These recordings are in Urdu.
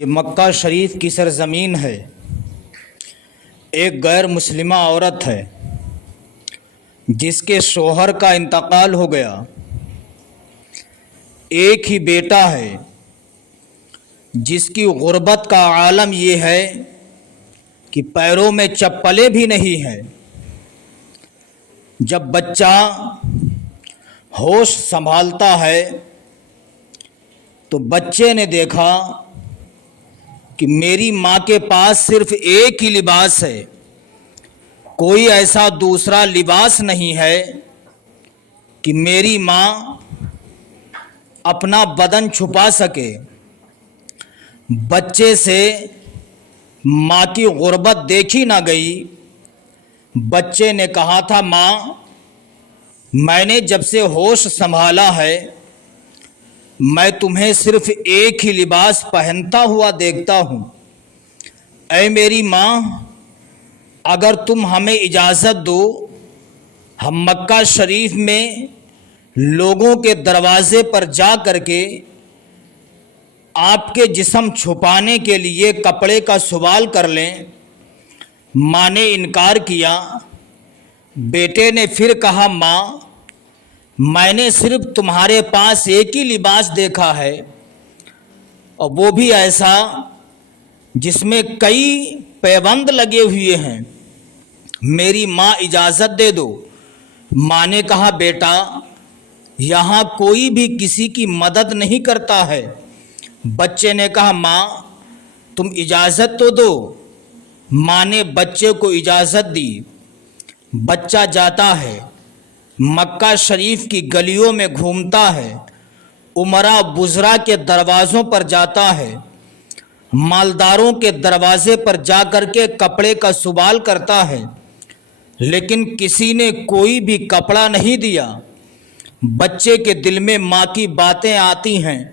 یہ مکہ شریف کی سرزمین ہے۔ ایک غیر مسلمہ عورت ہے جس کے شوہر کا انتقال ہو گیا۔ ایک ہی بیٹا ہے جس کی غربت کا عالم یہ ہے کہ پیروں میں چپلیں بھی نہیں ہیں۔ جب بچہ ہوش سنبھالتا ہے تو بچے نے دیکھا کہ میری ماں کے پاس صرف ایک ہی لباس ہے، کوئی ایسا دوسرا لباس نہیں ہے کہ میری ماں اپنا بدن چھپا سکے۔ بچے سے ماں کی غربت دیکھی نہ گئی۔ بچے نے کہا تھا، ماں میں نے جب سے ہوش سنبھالا ہے میں تمہیں صرف ایک ہی لباس پہنتا ہوا دیکھتا ہوں۔ اے میری ماں، اگر تم ہمیں اجازت دو ہم مکہ شریف میں لوگوں کے دروازے پر جا کر کے آپ کے جسم چھپانے کے لیے کپڑے کا سوال کر لیں۔ ماں نے انکار کیا۔ بیٹے نے پھر کہا، ماں میں نے صرف تمہارے پاس ایک ہی لباس دیکھا ہے، اور وہ بھی ایسا جس میں کئی پیبند لگے ہوئے ہیں، میری ماں اجازت دے دو۔ ماں نے کہا، بیٹا یہاں کوئی بھی کسی کی مدد نہیں کرتا ہے۔ بچے نے کہا، ماں تم اجازت تو دو۔ ماں نے بچے کو اجازت دی۔ بچہ جاتا ہے، مکہ شریف کی گلیوں میں گھومتا ہے، امراء بزرا کے دروازوں پر جاتا ہے، مالداروں کے دروازے پر جا کر کے کپڑے کا سوال کرتا ہے، لیکن کسی نے کوئی بھی کپڑا نہیں دیا۔ بچے کے دل میں ماں کی باتیں آتی ہیں۔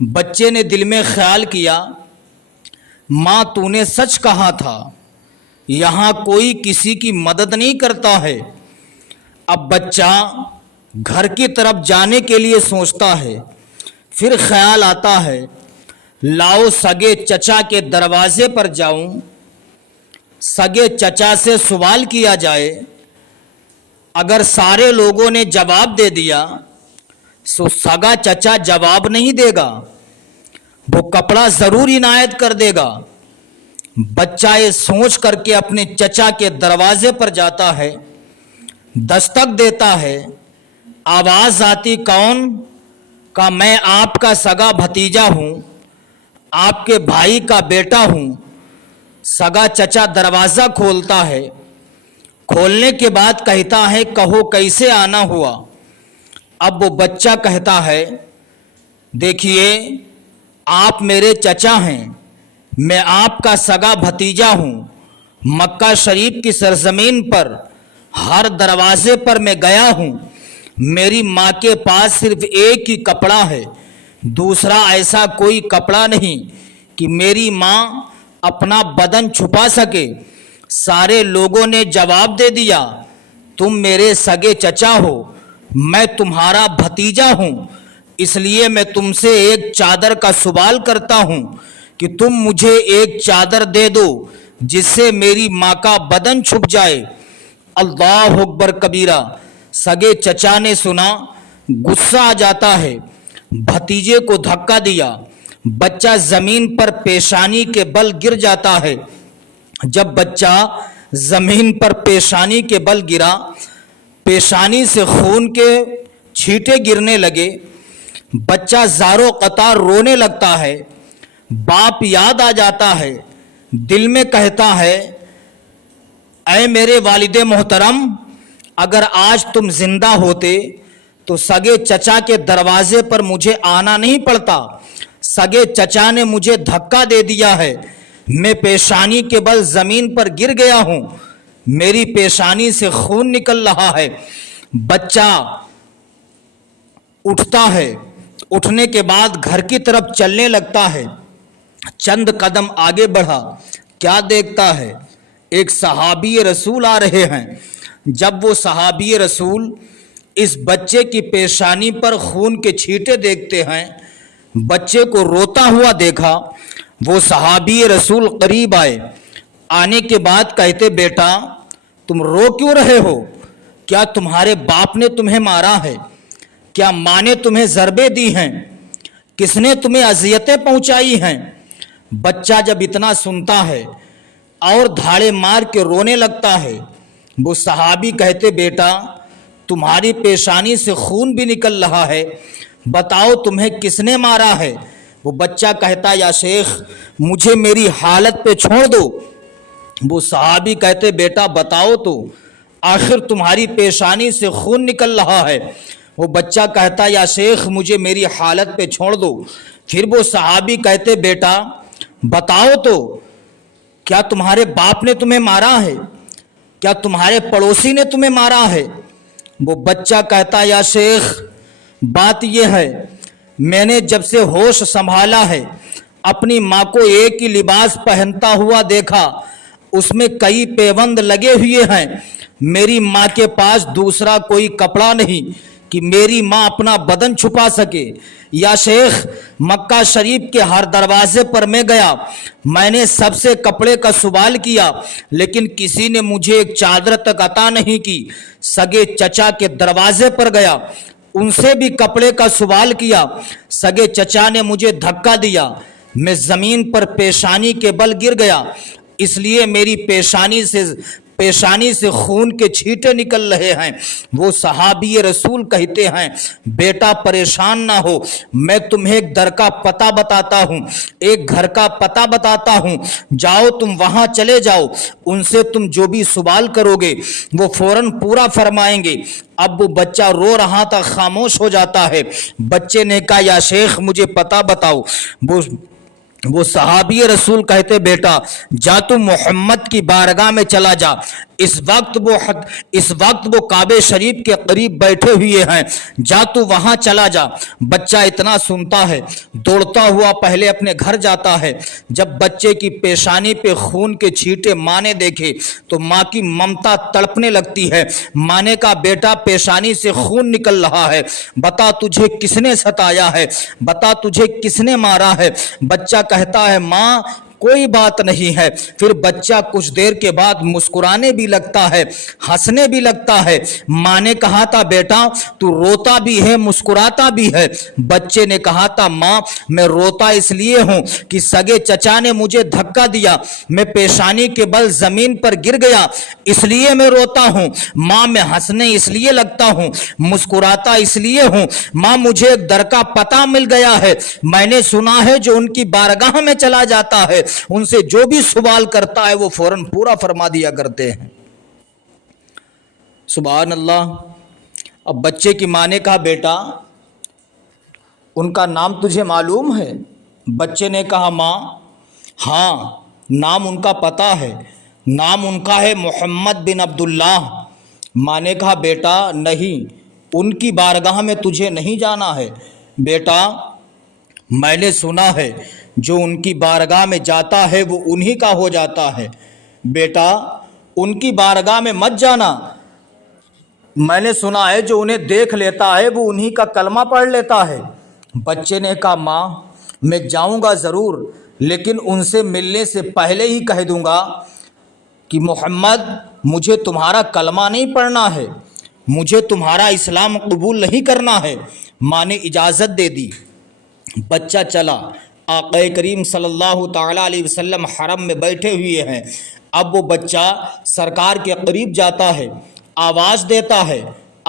بچے نے دل میں خیال کیا، ماں تو نے سچ کہا تھا، یہاں کوئی کسی کی مدد نہیں کرتا ہے۔ اب بچہ گھر کی طرف جانے کے لیے سوچتا ہے، پھر خیال آتا ہے، لاؤ سگے چچا کے دروازے پر جاؤں، سگے چچا سے سوال کیا جائے۔ اگر سارے لوگوں نے جواب دے دیا تو سگا چچا جواب نہیں دے گا، وہ کپڑا ضرور عنایت کر دے گا۔ بچہ یہ سوچ کر کے اپنے چچا کے دروازے پر جاتا ہے، دستک دیتا ہے۔ آواز آتی، کون؟ کہ میں آپ کا سگا بھتیجا ہوں، آپ کے بھائی کا بیٹا ہوں۔ سگا چچا دروازہ کھولتا ہے۔ کھولنے کے بعد کہتا ہے، کہو کیسے آنا ہوا؟ اب وہ بچہ کہتا ہے، دیکھیے آپ میرے چچا ہیں، میں آپ کا سگا بھتیجا ہوں۔ مکہ شریف کی سرزمین پر ہر دروازے پر میں گیا ہوں، میری ماں کے پاس صرف ایک ہی کپڑا ہے، دوسرا ایسا کوئی کپڑا نہیں کہ میری ماں اپنا بدن چھپا سکے۔ سارے لوگوں نے جواب دے دیا، تم میرے سگے چچا ہو، میں تمہارا بھتیجا ہوں، اس لیے میں تم سے ایک چادر کا سوال کرتا ہوں کہ تم مجھے ایک چادر دے دو جس سے میری ماں کا بدن چھپ جائے۔ اللہ اکبر کبیرہ۔ سگے چچا نے سنا، غصہ آ جاتا ہے، بھتیجے کو دھکا دیا، بچہ زمین پر پیشانی کے بل گر جاتا ہے۔ جب بچہ زمین پر پیشانی کے بل گرا، پیشانی سے خون کے چھینٹے گرنے لگے، بچہ زاروں قطار رونے لگتا ہے۔ باپ یاد آ جاتا ہے، دل میں کہتا ہے، اے میرے والد محترم، اگر آج تم زندہ ہوتے تو سگے چچا کے دروازے پر مجھے آنا نہیں پڑتا۔ سگے چچا نے مجھے دھکا دے دیا ہے، میں پیشانی کے بل زمین پر گر گیا ہوں، میری پیشانی سے خون نکل رہا ہے۔ بچہ اٹھتا ہے، اٹھنے کے بعد گھر کی طرف چلنے لگتا ہے۔ چند قدم آگے بڑھا، کیا دیکھتا ہے؟ ایک صحابی رسول آ رہے ہیں۔ جب وہ صحابی رسول اس بچے کی پیشانی پر خون کے چھینٹے دیکھتے ہیں، بچے کو روتا ہوا دیکھا، وہ صحابی رسول قریب آئے، آنے کے بعد کہتے بیٹا تم رو کیوں رہے ہو؟ کیا تمہارے باپ نے تمہیں مارا ہے؟ کیا ماں نے تمہیں ضربیں دی ہیں؟ کس نے تمہیں اذیتیں پہنچائی ہیں؟ بچہ جب اتنا سنتا ہے اور دھاڑے مار کے رونے لگتا ہے، وہ صحابی کہتے بیٹا تمہاری پیشانی سے خون بھی نکل رہا ہے، بتاؤ تمہیں کس نے مارا ہے؟ وہ بچہ کہتا یا شیخ مجھے میری حالت پہ چھوڑ دو۔ وہ صحابی کہتے بیٹا بتاؤ تو آخر تمہاری پیشانی سے خون نکل رہا ہے۔ وہ بچہ کہتا یا شیخ مجھے میری حالت پہ چھوڑ دو۔ پھر وہ صحابی کہتے بیٹا بتاؤ تو کیا تمہارے باپ نے تمہیں مارا ہے؟ کیا تمہارے پڑوسی نے تمہیں مارا ہے؟ وہ بچہ کہتا یا شیخ بات یہ ہے میں نے جب سے ہوش سنبھالا ہے اپنی ماں کو ایک ہی لباس پہنتا ہوا دیکھا، اس میں کئی پیوند لگے ہوئے ہیں، میری ماں کے پاس دوسرا کوئی کپڑا نہیں کہ میری ماں اپنا بدن چھپا سکے۔ یا شیخ مکہ شریف کے ہر دروازے پر میں گیا، میں نے سب سے کپڑے کا سوال کیا لیکن کسی نے مجھے ایک چادر تک عطا نہیں کی۔ سگے چچا کے دروازے پر گیا، ان سے بھی کپڑے کا سوال کیا، سگے چچا نے مجھے دھکا دیا، میں زمین پر پیشانی کے بل گر گیا، اس لیے میری پیشانی سے خون کے چھینٹے نکل رہے ہیں۔ وہ صحابی رسول کہتے ہیں بیٹا پریشان نہ ہو، میں تمہیں ایک در کا پتہ بتاتا ہوں، ایک گھر کا پتہ بتاتا ہوں، جاؤ تم وہاں چلے جاؤ، ان سے تم جو بھی سوال کرو گے وہ فوراً پورا فرمائیں گے۔ اب وہ بچہ رو رہا تھا، خاموش ہو جاتا ہے۔ بچے نے کہا یا شیخ مجھے پتہ بتاؤ۔ وہ صحابی رسول کہتے بیٹا جا تو محمد کی بارگاہ میں چلا جا، اس وقت وہ کعبہ شریف کے قریب بیٹھے ہوئے ہیں، جا تو وہاں چلا جا۔ بچہ اتنا سنتا ہے، دوڑتا ہوا پہلے اپنے گھر جاتا ہے۔ جب بچے کی پیشانی پہ خون کے چھینٹے ماں نے دیکھے تو ماں کی ممتا تڑپنے لگتی ہے۔ ماں نے کہا بیٹا پیشانی سے خون نکل رہا ہے، بتا تجھے کس نے ستایا ہے، بتا تجھے کس نے مارا ہے؟ بچہ کہتا ہے ماں کوئی بات نہیں ہے۔ پھر بچہ کچھ دیر کے بعد مسکرانے بھی لگتا ہے، ہنسنے بھی لگتا ہے۔ ماں نے کہا تھا بیٹا تو روتا بھی ہے مسکراتا بھی ہے؟ بچے نے کہا تھا ماں میں روتا اس لیے ہوں کہ سگے چچا نے مجھے دھکا دیا، میں پیشانی کے بل زمین پر گر گیا، اس لیے میں روتا ہوں۔ ماں میں ہنسنے اس لیے لگتا ہوں، مسکراتا اس لیے ہوں۔ ماں مجھے ایک در کا پتہ مل گیا ہے، میں نے سنا ہے جو ان کی بارگاہ میں چلا جاتا ہے ان سے جو بھی سوال کرتا ہے وہ فوراً پورا فرما دیا کرتے ہیں۔ سبحان اللہ۔ اب بچے کی ماں نے کہا بیٹا ان کا نام تجھے معلوم ہے؟ بچے نے کہا ماں ہاں نام ان کا پتہ ہے، نام ان کا ہے محمد بن عبداللہ۔ ماں نے کہا بیٹا نہیں، ان کی بارگاہ میں تجھے نہیں جانا ہے بیٹا، میں نے سنا ہے جو ان کی بارگاہ میں جاتا ہے وہ انہی کا ہو جاتا ہے، بیٹا ان کی بارگاہ میں مت جانا، میں نے سنا ہے جو انہیں دیکھ لیتا ہے وہ انہی کا کلمہ پڑھ لیتا ہے۔ بچے نے کہا ماں میں جاؤں گا ضرور، لیکن ان سے ملنے سے پہلے ہی کہہ دوں گا کہ محمد مجھے تمہارا کلمہ نہیں پڑھنا ہے، مجھے تمہارا اسلام قبول نہیں کرنا ہے۔ ماں نے اجازت دے دی، بچہ چلا۔ آقا کریم صلی اللہ تعالیٰ علیہ وسلم حرم میں بیٹھے ہوئے ہیں۔ اب وہ بچہ سرکار کے قریب جاتا ہے، آواز دیتا ہے،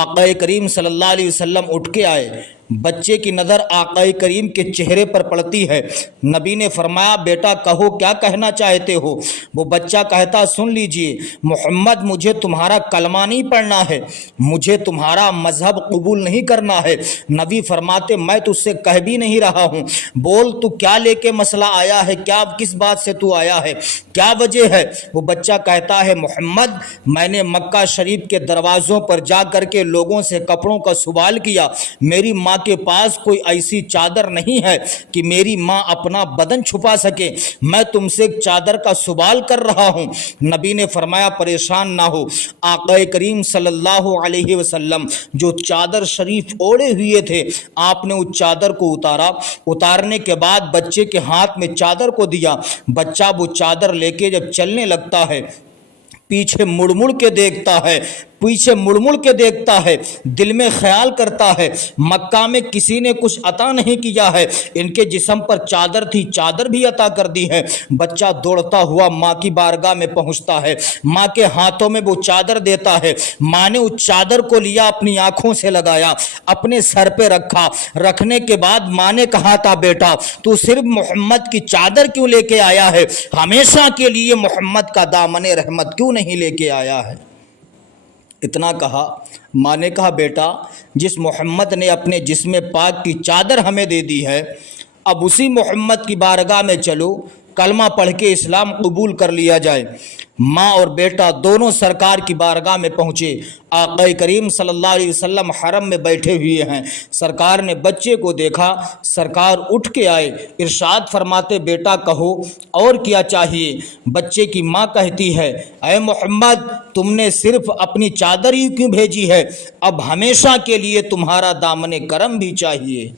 آقا کریم صلی اللہ علیہ وسلم اٹھ کے آئے۔ بچے کی نظر آقا کریم کے چہرے پر پڑتی ہے۔ نبی نے فرمایا بیٹا کہو کیا کہنا چاہتے ہو؟ وہ بچہ کہتا سن لیجئے محمد مجھے تمہارا کلمہ نہیں پڑھنا ہے، مجھے تمہارا مذہب قبول نہیں کرنا ہے۔ نبی فرماتے میں تجھ سے کہہ بھی نہیں رہا ہوں، بول تو کیا لے کے مسئلہ آیا ہے، کیا کس بات سے تو آیا ہے، کیا وجہ ہے؟ وہ بچہ کہتا ہے محمد میں نے مکہ شریف کے دروازوں پر جا کر کے لوگوں سے کپڑوں کا سوال کیا، میری ماں کے پاس کوئی ایسی چادر نہیں ہے کہ میری ماں اپنا بدن چھپا سکے، میں تم سے ایک چادر کا سوال کر رہا ہوں۔ نبی نے فرمایا پریشان نہ ہو، آقا کریم صلی اللہ علیہ وسلم جو چادر شریف اوڑے ہوئے تھے، آپ نے اس چادر کو اتارا، اتارنے کے بعد بچے کے ہاتھ میں چادر کو دیا۔ بچہ وہ چادر لے کے جب چلنے لگتا ہے، پیچھے مڑ مڑ کے دیکھتا ہے، پیچھے مڑ مڑ کے دیکھتا ہے، دل میں خیال کرتا ہے مکہ میں کسی نے کچھ عطا نہیں کیا ہے، ان کے جسم پر چادر تھی، چادر بھی عطا کر دی ہے۔ بچہ دوڑتا ہوا ماں کی بارگاہ میں پہنچتا ہے، ماں کے ہاتھوں میں وہ چادر دیتا ہے۔ ماں نے اس چادر کو لیا، اپنی آنکھوں سے لگایا، اپنے سر پہ رکھا، رکھنے کے بعد ماں نے کہا تھا بیٹا تو صرف محمد کی چادر کیوں لے کے آیا ہے، ہمیشہ کے لیے محمد کا دامن رحمت کیوں نہیں لے کے آیا ہے؟ اتنا کہا، ماں نے کہا بیٹا جس محمد نے اپنے جسم پاک کی چادر ہمیں دے دی ہے، اب اسی محمد کی بارگاہ میں چلو، کلمہ پڑھ کے اسلام قبول کر لیا جائے۔ ماں اور بیٹا دونوں سرکار کی بارگاہ میں پہنچے۔ آقا کریم صلی اللہ علیہ وسلم حرم میں بیٹھے ہوئے ہیں، سرکار نے بچے کو دیکھا، سرکار اٹھ کے آئے، ارشاد فرماتے بیٹا کہو اور کیا چاہیے؟ بچے کی ماں کہتی ہے اے محمد تم نے صرف اپنی چادر ہی کیوں بھیجی ہے، اب ہمیشہ کے لیے تمہارا دامن کرم بھی چاہیے۔